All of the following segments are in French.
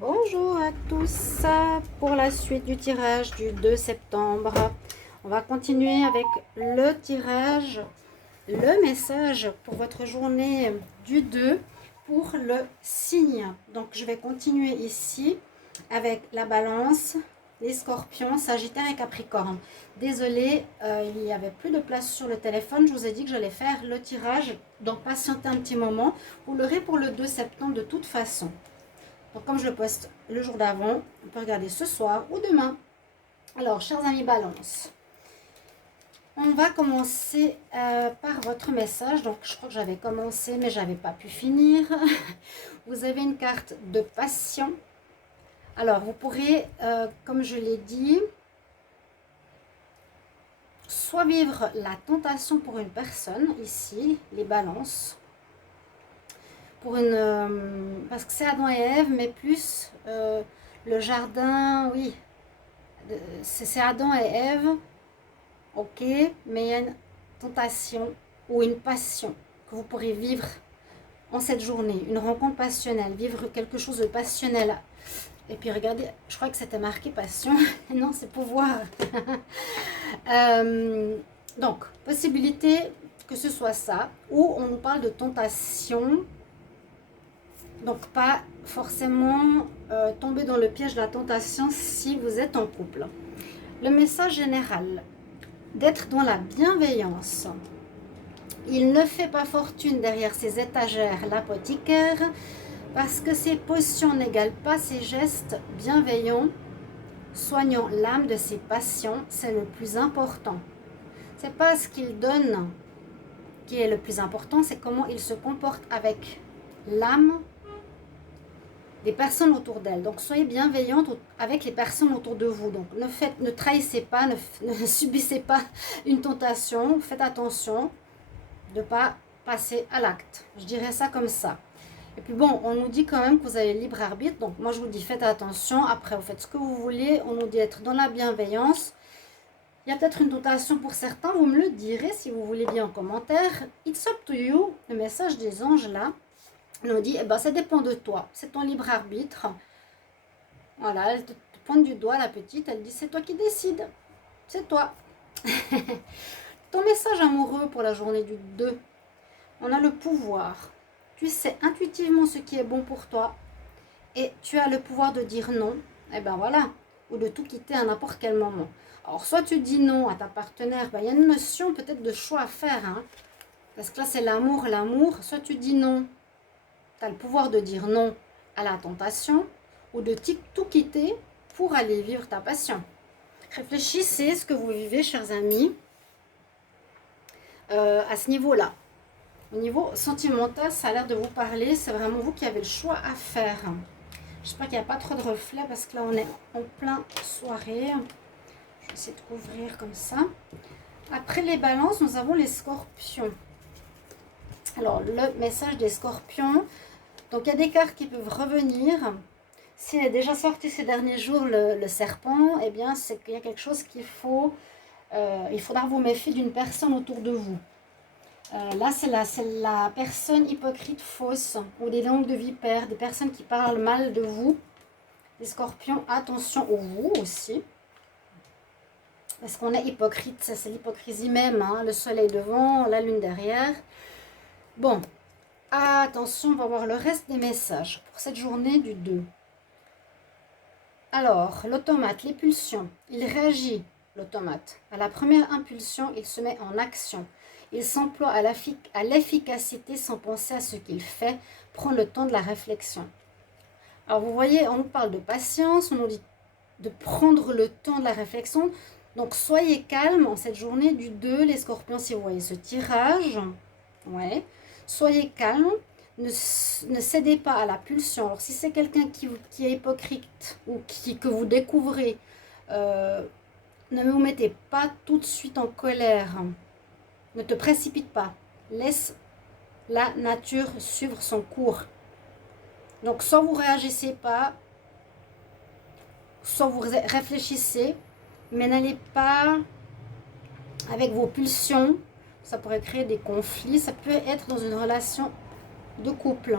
Bonjour à tous pour la suite du tirage du 2 septembre. On va continuer avec le tirage, le message pour votre journée du 2 pour le signe. Donc je vais continuer ici avec la balance, les scorpions, sagittaire et capricorne. Désolée, il n'y avait plus de place sur le téléphone. Je vous ai dit que j'allais faire le tirage, donc patientez un petit moment. Vous l'aurez pour le 2 septembre de toute façon. Donc comme je le poste le jour d'avant, on peut regarder ce soir ou demain. Alors, chers amis Balance, on va commencer par votre message. Donc, je crois que j'avais commencé, mais j'avais pas pu finir. Vous avez une carte de passion. Alors, vous pourrez, comme je l'ai dit, soit vivre la tentation pour une personne, ici, les balances, pour une, parce que c'est Adam et Ève, mais plus le jardin, oui, c'est Adam et Ève, ok, mais il y a une tentation ou une passion que vous pourrez vivre en cette journée, une rencontre passionnelle, vivre quelque chose de passionnel. Et puis regardez, je crois que c'était marqué passion, non, c'est pouvoir. Donc, possibilité que ce soit ça, ou on nous parle de tentation. Donc, pas forcément tomber dans le piège de la tentation si vous êtes en couple. Le message général, d'être dans la bienveillance. Il ne fait pas fortune derrière ses étagères, l'apothicaire, parce que ses potions n'égalent pas ses gestes bienveillants, soignant l'âme de ses patients, c'est le plus important. C'est pas ce qu'il donne qui est le plus important, c'est comment il se comporte avec l'âme des personnes autour d'elle. Donc soyez bienveillante avec les personnes autour de vous. Donc ne trahissez pas, ne subissez pas une tentation. Faites attention de ne pas passer à l'acte. Je dirais ça comme ça. Et puis bon, on nous dit quand même que vous avez libre arbitre. Donc moi je vous dis faites attention. Après vous faites ce que vous voulez. On nous dit être dans la bienveillance. Il y a peut-être une tentation pour certains. Vous me le direz si vous voulez bien en commentaire. It's up to you. Le message des anges là nous dit, eh ben, ça dépend de toi, c'est ton libre arbitre. Voilà, elle te pointe du doigt, la petite, elle dit, c'est toi qui décides, c'est toi. Ton message amoureux pour la journée du 2, on a le pouvoir. Tu sais intuitivement ce qui est bon pour toi et tu as le pouvoir de dire non, et ben voilà, ou de tout quitter à n'importe quel moment. Alors, soit tu dis non à ta partenaire, ben, il y a une notion peut-être de choix à faire, hein, parce que là, c'est l'amour, soit tu dis non. Tu as le pouvoir de dire non à la tentation ou de tout quitter pour aller vivre ta passion. Réfléchissez ce que vous vivez, chers amis, à ce niveau-là. Au niveau sentimental, ça a l'air de vous parler. C'est vraiment vous qui avez le choix à faire. J'espère qu'il n'y a pas trop de reflets parce que là, on est en plein soirée. Je vais essayer de couvrir comme ça. Après les balances, nous avons les scorpions. Alors, le message des scorpions. Donc, il y a des cartes qui peuvent revenir. S'il est déjà sorti ces derniers jours, le serpent, eh bien, c'est qu'il y a quelque chose qu'il faut... il faudra vous méfier d'une personne autour de vous. Là, c'est la personne hypocrite fausse ou des langues de vipère, des personnes qui parlent mal de vous. Les scorpions, attention aux vous aussi. Parce qu'on est hypocrite, c'est l'hypocrisie même. Hein, le soleil devant, la lune derrière. Bon, attention, on va voir le reste des messages pour cette journée du 2. Alors, l'automate, les pulsions, il réagit, l'automate. À la première impulsion, il se met en action. Il s'emploie à l'efficacité sans penser à ce qu'il fait, prend le temps de la réflexion. Alors, vous voyez, on nous parle de patience, on nous dit de prendre le temps de la réflexion. Donc, soyez calme en cette journée du 2, les scorpions, si vous voyez ce tirage. Ouais. Soyez calme, ne cédez pas à la pulsion. Alors si c'est quelqu'un qui est hypocrite ou que vous découvrez, ne vous mettez pas tout de suite en colère. Ne te précipite pas. Laisse la nature suivre son cours. Donc soit vous réagissez pas, soit vous réfléchissez, mais n'allez pas avec vos pulsions. Ça pourrait créer des conflits. Ça peut être dans une relation de couple.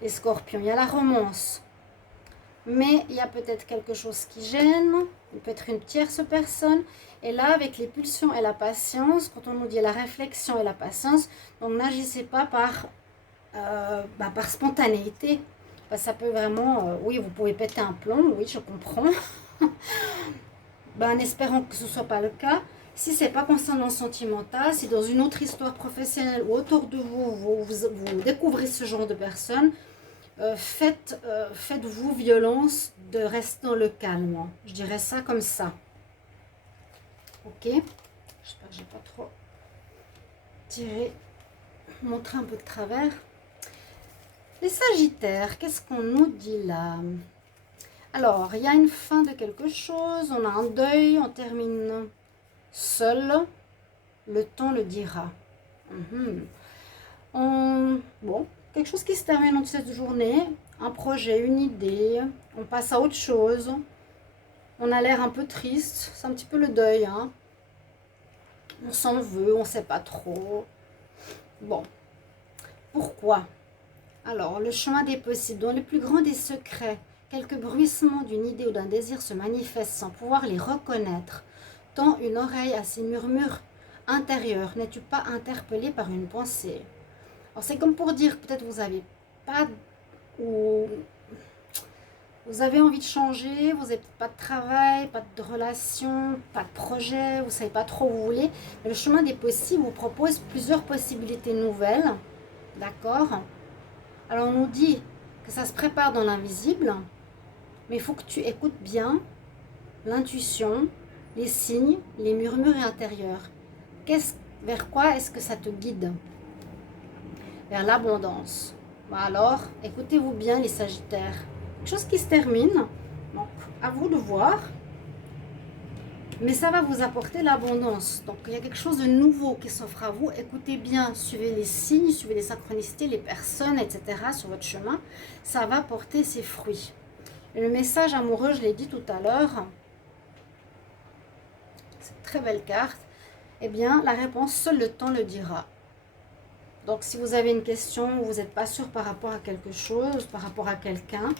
Les scorpions, il y a la romance. mais il y a peut-être quelque chose qui gêne, peut-être une tierce personne. Et là, avec les pulsions et la patience, quand on nous dit la réflexion et la patience, donc n'agissez pas par spontanéité. Ça peut vraiment, oui, vous pouvez péter un plomb, oui, je comprends. En espérant que ce ne soit pas le cas. Si ce n'est pas concernant le sentimental, si dans une autre histoire professionnelle ou autour de vous découvrez ce genre de personnes, faites-vous violence de rester dans le calme. Je dirais ça comme ça. Ok. J'espère que je n'ai pas trop tiré, montré un peu de travers. Les Sagittaires, qu'est-ce qu'on nous dit là? Alors, il y a une fin de quelque chose, on a un deuil, on termine seul, le temps le dira. Bon, quelque chose qui se termine en cette journée, un projet, une idée, on passe à autre chose, on a l'air un peu triste, c'est un petit peu le deuil, hein. On s'en veut, on ne sait pas trop. Bon, pourquoi? Alors, le chemin des possibles, dans le plus grand des secrets, quelques bruissements d'une idée ou d'un désir se manifestent sans pouvoir les reconnaître. Tends une oreille à ces murmures intérieurs. N'es-tu pas interpellé par une pensée? Alors, c'est comme pour dire, peut-être vous avez pas, ou vous avez envie de changer, vous n'avez pas de travail, pas de relation, pas de projet, vous ne savez pas trop où vous voulez. Mais le chemin des possibles vous propose plusieurs possibilités nouvelles. D'accord? Alors, on nous dit que ça se prépare dans l'invisible, mais il faut que tu écoutes bien l'intuition, les signes, les murmures intérieurs. Vers quoi est-ce que ça te guide? Vers l'abondance. Alors, écoutez-vous bien les Sagittaires. Quelque chose qui se termine, donc à vous de voir, mais ça va vous apporter l'abondance. Donc, il y a quelque chose de nouveau qui s'offre à vous. Écoutez bien, suivez les signes, suivez les synchronicités, les personnes, etc. sur votre chemin. Ça va porter ses fruits. Et le message amoureux, je l'ai dit tout à l'heure, c'est une très belle carte. Eh bien, la réponse, seul le temps le dira. Donc, si vous avez une question ou vous n'êtes pas sûr par rapport à quelque chose, par rapport à quelqu'un,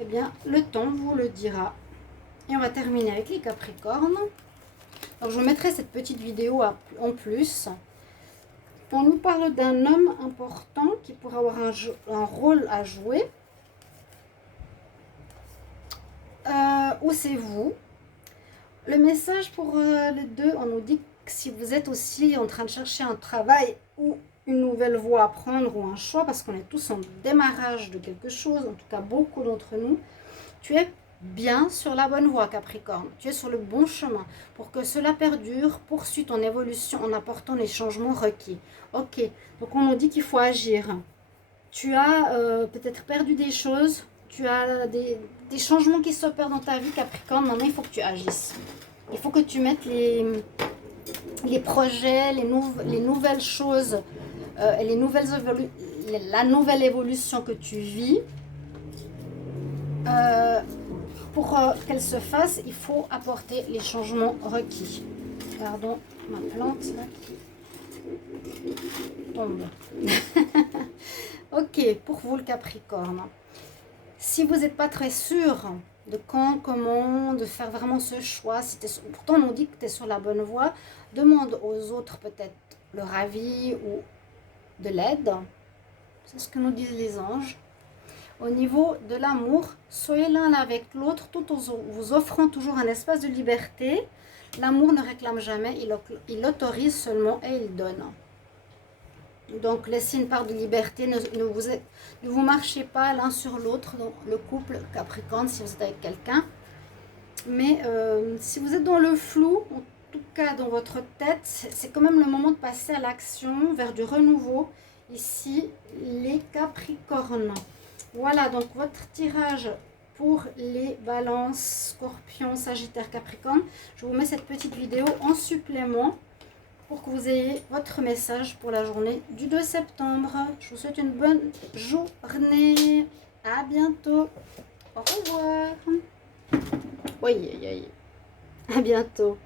eh bien, le temps vous le dira. Et on va terminer avec les Capricornes. Donc, je vous mettrai cette petite vidéo en plus. On nous parle d'un homme important qui pourrait avoir un rôle à jouer. Ou c'est vous. Le message pour les deux, on nous dit que si vous êtes aussi en train de chercher un travail ou une nouvelle voie à prendre ou un choix, parce qu'on est tous en démarrage de quelque chose, en tout cas beaucoup d'entre nous, tu es bien sur la bonne voie, Capricorne. Tu es sur le bon chemin. Pour que cela perdure, poursuis ton évolution en apportant les changements requis. Ok, donc on nous dit qu'il faut agir. Tu as peut-être perdu des choses, tu as des changements qui s'opèrent dans ta vie, Capricorne. Maintenant, il faut que tu agisses. Il faut que tu mettes les projets, les nouvelles choses, la nouvelle évolution que tu vis. Pour qu'elle se fasse, il faut apporter les changements requis. Pardon, ma plante là qui tombe. Ok, pour vous le Capricorne. Si vous n'êtes pas très sûr de quand, comment, de faire vraiment ce choix, pourtant on nous dit que tu es sur la bonne voie, demande aux autres peut-être leur avis ou de l'aide. C'est ce que nous disent les anges. Au niveau de l'amour, soyez l'un avec l'autre tout en vous offrant toujours un espace de liberté. L'amour ne réclame jamais, il autorise seulement et il donne. Donc laissez une part de liberté, ne vous marchez pas l'un sur l'autre dans le couple Capricorne si vous êtes avec quelqu'un. Mais si vous êtes dans le flou, en tout cas dans votre tête, c'est quand même le moment de passer à l'action, vers du renouveau. Ici, les Capricornes. Voilà, donc votre tirage pour les balances, scorpions, sagittaire, capricorne. Je vous mets cette petite vidéo en supplément pour que vous ayez votre message pour la journée du 2 septembre. Je vous souhaite une bonne journée. À bientôt. Au revoir. Oui, à bientôt.